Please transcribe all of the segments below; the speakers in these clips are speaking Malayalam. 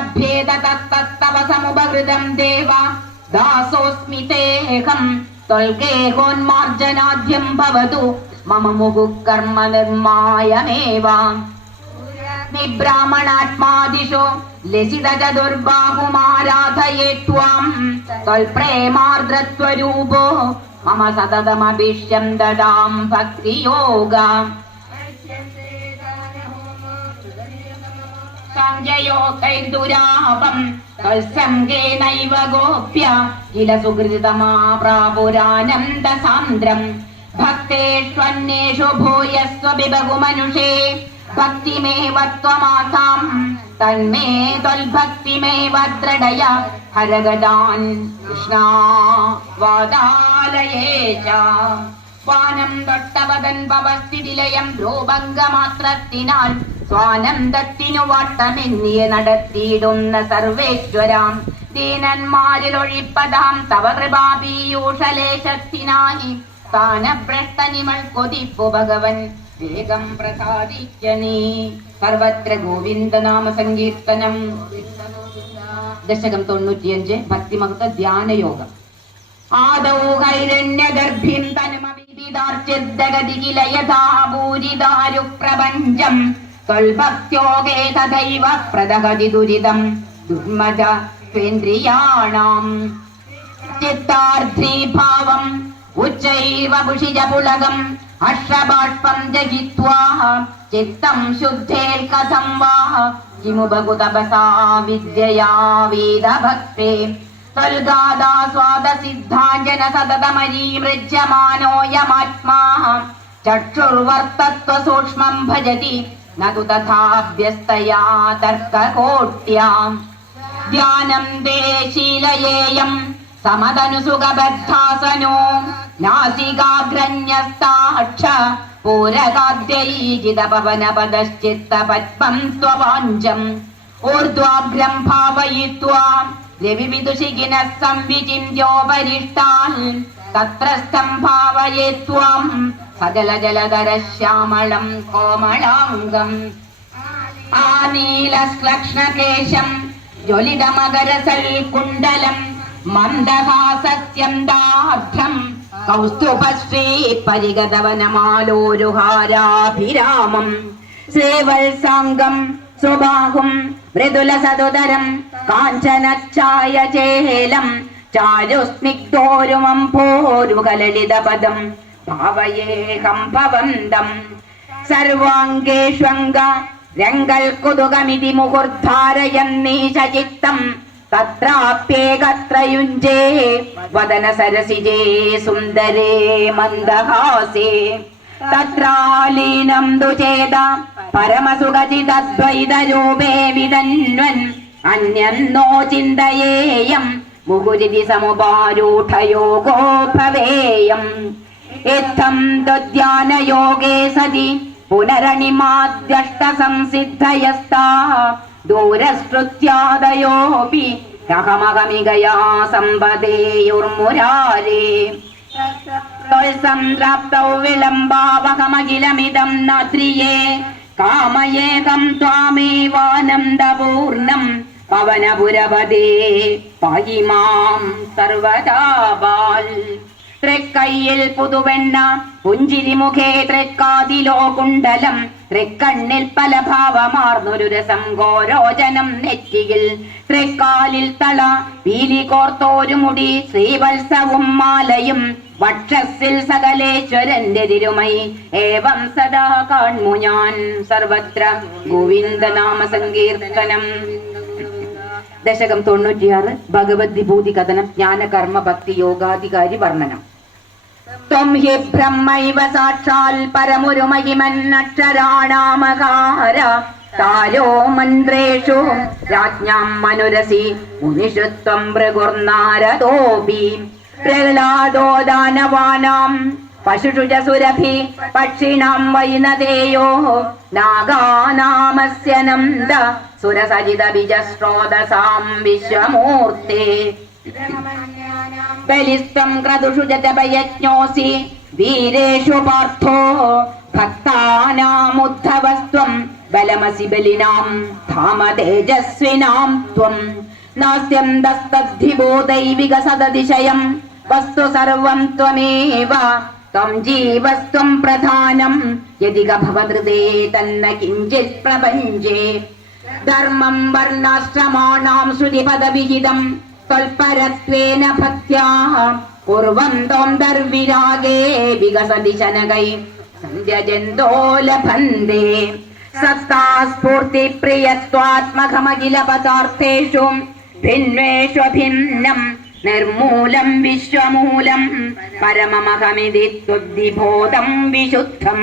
ലഭ്യേത തത്തവ സമുപഹൃതം ദേവ ദാസോസ്മി തേഹം ത്വൽഗേഹോന്മാർജനാദ്യം ഭവതു മമ മുഹു കർമ്മ നിർമായമേവ നിബ്രാഹ്മണാത്മാദിഷോ ലസിത ചതുർബാഹുമാരാധയേ ത്വാം ത്വൽപ്രേമാർദ്രത്വരൂപോ മമ സതതമഭിഷ്യം ദദാം ഭക്തിയോഗ സഞ്ജയോ കൈർദുരാപം തത്സംഗേനൈവ ഗോപ്യ. കില സുഹൃതമാ പ്രാപുരാനന്ദ സാന്ദ്രം ഭക്തേഷ്വന്യേഷു ഭൂയസ്വപി ബഹുമനുഷേ ഭക്തിമേവ ത്വമാസാം. തന്മേ ത്വൽഭക്തിമേവ ദൃഢയ ഹരഗദാൻ കൃഷ്ണ വാദാലയേ ച. സ്വാനം തൊട്ടവതൻ പവസ്ഥിതിലയം രൂപംഗമാത്രത്തിനാൽ സ്വാനന്ദത്തിനു വട്ടമെന്നിയ നടത്തിയിടുന്ന സർവേശ്വരാം. ദീനന്മാരിൽ ഒഴിപ്പതാം തവ കൃപാപീയൂഷലേശത്തിനായി സ്ഥാനഭ്രഷ്ടനിമൾ കൊതിപ്പു ഭഗവൻ. വേഗം പ്രസാദിക്ക നീ. സർവത്ര ഗോവിന്ദനാമ സങ്കീർത്തനം ദശകം തൊണ്ണൂറ്റിയഞ്ച് ഭക്തിമഹത്വ ധ്യാനയോഗം. ആദൗ ഹൈരണ്യഗർഭിം തനുമവിദിതാർച്ചിദ്ദഗതി യഥാ ത്വൽഭക്ത്യോഗേ തഥൈവ പ്രദഹതി ദുരിതം ദുർമജ സ്വേന്ദ്രിയാണാം ചിത്താർദ്രീഭാവം ഉച്ചൈവ ഭുഷിജപുളകം അക്ഷബാഷ്പം ജഹിത്വാ ചിത്തം ശുദ്ധേൽ കഥം വാ. കിമു ബഹുതപസാ വിദ്യയാ വേദഭക്തേ. ത്വൽഗാദാസ്വാദസിദ്ധാഞ്ജന സതതമരീമൃജ്യമാനോയമാത്മാ ചക്ഷുർവർത്തത്വ സൂക്ഷ്മം ഭജതി. നതു തഥാഭ്യസ്തയാ തർക്കകോട്ട്യാം ധ്യാനം ദേശീലയേയം സമതനുസുഖബദ്ധാസനോ. നാസികാഗ്രന്യസ്താക്ഷ പൂരകാദ്യൈജിതപവനപദശ്ചിത്തപദ്മം സ്വവാഞ്ചം ഊർധ്വാഗ്രം ഭാവയിത്വാ. രവിവിദുഷികിനഃ സംവിചിന്യോപരിഷ്ടാൻ തത്രസ്ഥം ഭാവയേത്വാം. സജലജലധര ശ്യാമളം കോമളാംഗം ആനീലശ്ലക്ഷ്ണകേശം ജ്വലിതമകരസൽകുണ്ടലം കുണ്ടലം ദാർഢ്യം. കൗസ്തുഭശ്രീ പരിഗതവനമാലോരുഹാരാഭിരാമം ശ്രീവത്സാംഗം സുബാഹും മൃദുലസതുതരം കാഞ്ചനച്ഛായ ചേലം ചാരുസ്നിഗ്ധോരുമംഭോരുകലളിതപദം ഭാവയേഹം പവന്തം സർവാംഗേഷ്വംഗ രംഗൽ കുതുകമിതി മുഹുർധാരയന്നീശചിത്തം തത്രാപ്യേകത്രയുഞ്ചേ വദന സരസിജേ സുന്ദരേ മന്ദഹാസേ. തത്രാലീനം ദുചേത പരമസുഖചിതദ്വൈതരൂപേ വിതന്വൻ അന്യം നോ ചിന്തയേയം മുഹുരിതി സമുപാരൂഢയോഗോ ഭവേയം. ഇത്തം ധ്യാനയോഗേ സതി. പുനരണിമാദ്യഷ്ട സംസിദ്ധയസ്താ ദൂരശ്രുത്യാദയോപി അഹമഹമികയാ സമ്പദേയുർമുരാരേ സംപ്രാപ്തൗ വിളംബാവഹമഖിലമിദം നാത്രിയേ. കാമയേകം ത്വാമേവാനന്ദപൂർണം. പവനപുരപദേ പായി सर्वदा സർവദാപാൽ തൃക്കയ്യിൽ പുതുവെണ്ണ പുഞ്ചിരി മുഖേ തൃക്കാതിലോ കുണ്ടലം തൃക്കണ്ണിൽ പല ഭാവമാർന്നൊരു രസം ഗോരോചനം നെറ്റിയിൽ. തൃക്കാലിൽ തള പീലി കോർത്തോരു മുടി ശ്രീവത്സവും മാലയും വക്ഷസിൽ സകലേശ്വരന്റെ തിരുമൈ. ഏവം സദാ കാൺമു ഞാൻ സർവത്ര ഗോവിന്ദനാമ സങ്കീർത്തനം. ദശകം തൊണ്ണൂറ്റിയാറ് ഭഗവത് വിഭൂതി കഥനം ജ്ഞാനകർമ്മ ഭക്തി യോഗാധികാരി വർണനം. ത്വം ഹി ബ്രഹ്മൈവ സാക്ഷാൽ പരമുരു മഹിമന്നക്ഷരാണാമകാര. താരോ മന്ത്രേഷു രാജ്ഞാം മനുരസി മുനിഷു ത്വം ഭൃഗുർനാരദോപി പ്രഹ്ലാദോ ദാനവാനാം പശുഷു ച സുരഭി പക്ഷിണാം വൈനദേയോ നാഗാനാമസ്യ സുരസജിത ബിജസ്രോതസാം വിശ്വമൂർത്തി ബലിസ്തം ക്രതുഷു ജതപയജ്ഞോസി വീരേഷു പാർത്ഥോ. ഭക്താനാമുദ്ധവസ്ത്വം. ബലമസി ബലിനാം. ധാമ തേജസ്വിനാം ത്വം നാസ്യന്തസ്തദ്ധിബോധൈവിക സദതിശയം. വസ്തു സർവം ത്വമേവ. ത്വം ജീവസ്ത്വം പ്രധാനം. യതിക ഭവതൃതേ തന്ന കിഞ്ചിത് പ്രപഞ്ചേ. ധർമ്മം വർണാശ്രമാണാം ശ്രുതിപദവിഹിതം. തൽപരത്വേന ഭക്ത്യാ കുർവന്തോം ദർവിരാഗേ വികസതി ശനകൈ. സന്ധ്യജന്തോ ലഭന്തേ സത്താ സ്ഫൂർത്തി പ്രിയത്വാത്മകമഖില പദാർത്ഥേഷു ഭിന്വേഷ്വഭിന്നം നിർമൂലം വിശ്വമൂലം. പരമമഹമിതി ത്വദ്വിബോധം വിശുദ്ധം.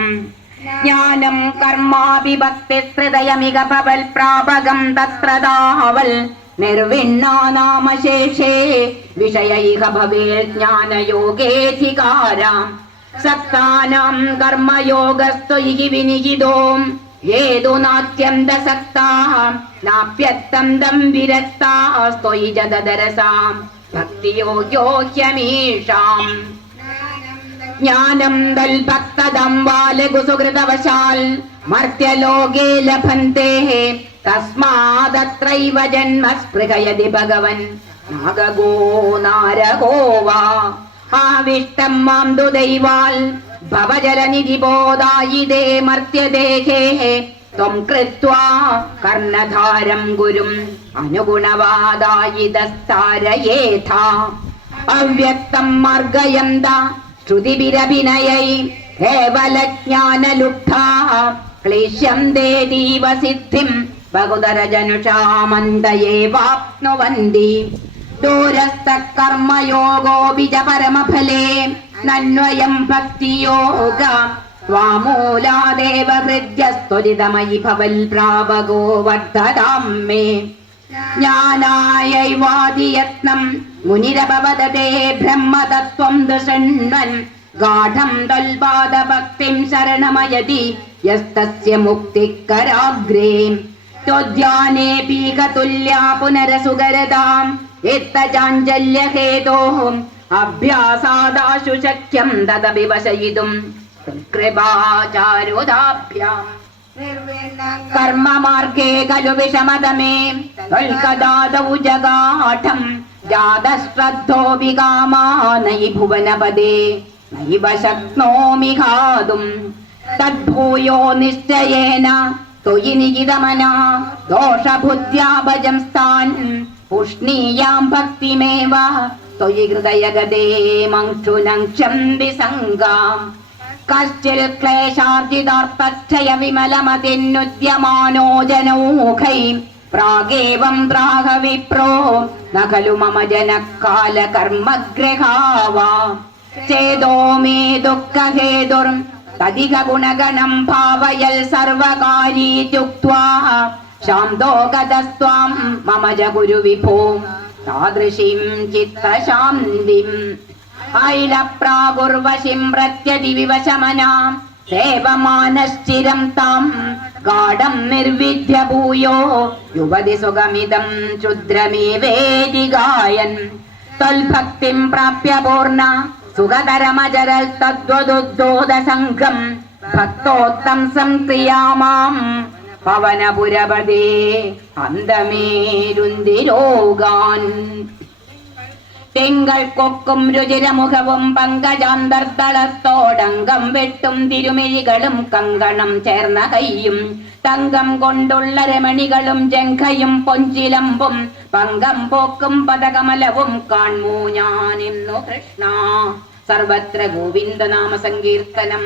ജ്ഞാനം കർമാവിഭക്തി ഹൃദയമിക പവൽ പ്രാപകം തത്രതാവൽ നിർവിണ്ണാനാമശേഷേ വിഷയൈക ഭവേൽ ജ്ഞാനയോഗേധികാരാം. സക്താനാം കർമ്മയോഗസ്ത്വയി വിനിഹിതോം ഏതു നാത്യന്തസക്താ നാപ്യത്തന്തം വിരക്താസ്ത്വയി ഭക്തിയോഗോഹ്യമീഷാം ജ്ഞാനം ദൽഭക്തദം ബാലകുസുഹൃതവശാൽ മർത്യലോകേ ലഭന്തെ. തസ്മാദത്രൈവ ജന്മ സ്പൃഹയതി ഭഗവൻ. നാഗഗോ നാരകോ വാ. ആവിഷ്ടം മാം തു ദൈവാൽ ഭവജലനിധി ബോധായിതേ മർത്യദേഹേ ത്വം കൃത്വാ കർണധാരം ഗുരും അനുഗുണവാദായിതസ്താരയേഥാ. അവ്യക്തം മാർഗയന്ത ശ്രുതിഭിരഭിനയൈ കേവലജ്ഞാനലുബ്ധാ ക്ലേശ്യം ദേവ സിദ്ധിം ബഹുതരജനുഷാമന്ദയേവാപ്നുവന്തി ബിജ പരമഫലേ നന്വയം ഭക്തിയോഗ. ത്വാമൂലാദേവ ഹൃദ്യസ്ത്വരിതമയി ഭവൽ പ്രാപകോ വർദ്ധതാം മേ. ജ്ഞാനായൈവാദിയത്നം മുനിരപവദതേ ബ്രഹ്മതത്വം ദൃഷണ്വൻ. ഗാഠം തൽപാദ ഭക്തിം ശരണമയതി യസ്തസ്യ മുക്തിക്കരാഗ്രേ. ത്വധ്യാനേ പീകതുല്യാ പുനരസുകരതാം എത്തചാഞ്ചല്യഹേതോः അഭ്യാസാദാശു ശക്യം തദപി വശയിതും കൃപാചാരുതാഭ്യാം കർമ്മമാർഗേ ഖലു വിഷമതമേ. ജഗാഠം ജാതശ്രദ്ധോ കാമാനൈ ഭുവനപദേ നൈവ ശക്നോമി ഘാതും തദ്ഭൂയോ നിശ്ചയേന തൊയി നികിതമനാ ദോഷബുദ്ധ്യാഭജം സ്ഥാൻ പുഷ്ണീയാം ഭക്തിമേവ തൊയി ഹൃദയഗതേ മങ്ക്ഷുനങ്ക്ഷം വിസംഗാം കശ്ചിൽ ക്ലേശാർജിതാർത്ഥക്ഷയ വിമലമതിന്നുദ്യമാനോ ജനൗഖൈ പ്രാഗേവം പ്രാഹ വിപ്രോ ന ഖലു മമ ജനകാല കർമ്മഗ്രഹാവാ ചേതോ മേ ദുഃഖഹേതുർ തതിക ഗുണഗണം ഭാവയൽ സർവകാരീത്യുക്ത്വാ ശാന്തോ ഗതസ്ത്വാം മമ ജ ഗുരു വിഭോ താദൃശീം ചിത്തശാന്തിം ഐലപ്രാഗുർവശിം പ്രത്യതി വിവശമനാം സേവമാനശ്ചിരം താം ഗാഠം നിർവിദ്യ ഭൂയോ. യുവതി സുഖമിതം ക്ഷുദ്രമേവേദി ഗായൻ. ത്വൽഭക്തിം പ്രാപ്യ പൂർണ സുഖതരമജരൽ തദ്വദുദ്ദോദ സംഘം ഭക്തോത്തം സംക്രിയാമാം. പവനപുരപതേ അന്തമേരുന്തിരോഗാൻ. തിങ്കൾ കൊക്കും രുചിരമുഖവും പങ്കജാന്തർത്തളത്തോടങ്കം വെട്ടും തിരുമിഴികളും കങ്കണം ചേർന്ന കൈയും തങ്കം കൊണ്ടുള്ള രമണികളും ജംഘയും പൊഞ്ചിലമ്പും പങ്കം പോക്കും പദകമലവും കാൺമൂ ഞാനിന്നു കൃഷ്ണ. സർവത്ര ഗോവിന്ദനാമ സങ്കീർത്തനം.